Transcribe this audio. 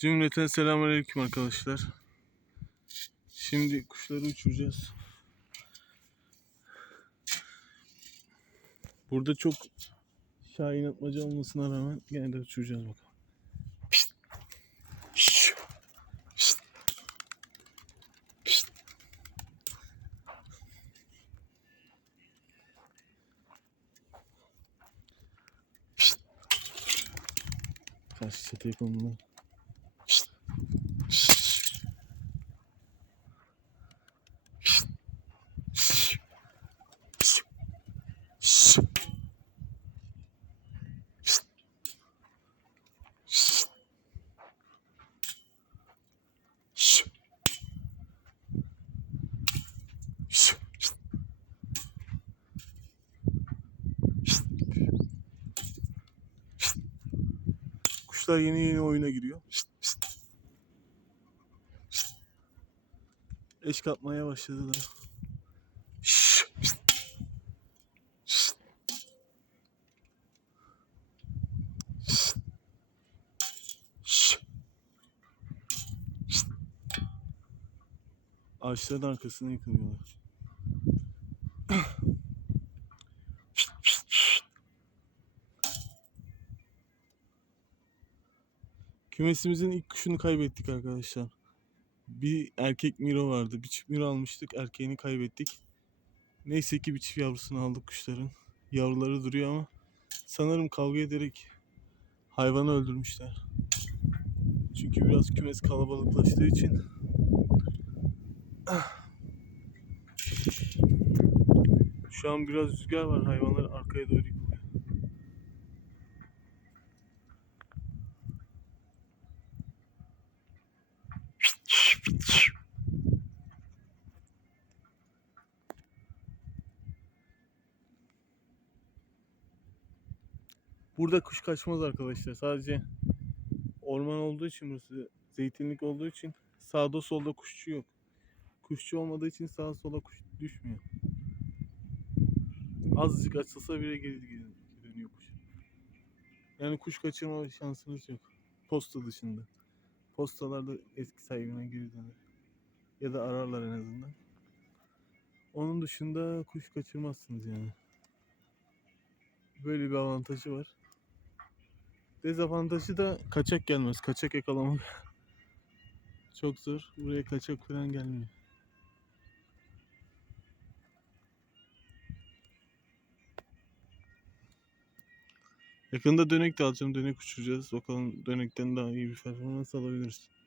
Cümleten selamünaleyküm arkadaşlar. Şimdi kuşları uçuracağız. Burada çok şahin atmaca olmasına rağmen gene de uçuracağız bakalım. Pişt. Şşş. Pişt. Pişt. Pişt. Karşı çatıya konumlar. Pişt. Şşş. Pişt. Şşş. Pişt. Şşş. Pişt. Şşş. Şşş. Şşş. Şşt. Şşt. Şşt. Kuşlar yeni yeni oyuna giriyor. Şşt, şşt. Eş kapmaya başladılar. Ağaçların arkasına yıkılıyorlar. Şşt, şşt, şşt. Kümesimizin ilk kuşunu kaybettik arkadaşlar. Bir erkek miro vardı. Bir çift miro almıştık. Erkeğini kaybettik. Neyse ki bir çift yavrusunu aldık kuşların. Yavruları duruyor ama sanırım kavga ederek hayvanı öldürmüşler. Çünkü biraz kümes kalabalıklaştığı için şu an biraz rüzgar var. Hayvanlar arkaya doğru Burada kuş kaçmaz arkadaşlar. Sadece orman olduğu için burası zeytinlik olduğu için sağda solda kuşçu yok. Kuşçu olmadığı için sağa sola kuş düşmüyor. Azıcık açılsa bile geri, dönüyor kuş. Yani kuş kaçırma şansınız yok. Posta dışında. Postalarda eski sahibine geri döner. Ya da ararlar en azından. Onun dışında kuş kaçırmazsınız yani. Böyle bir avantajı var. Dezavantajı da kaçak gelmez. Kaçak yakalamak çok zor. Buraya kaçak falan gelmiyor. Yakında dönek de alacağım. Dönek uçuracağız. Bakalım dönekten daha iyi bir performans alabiliriz.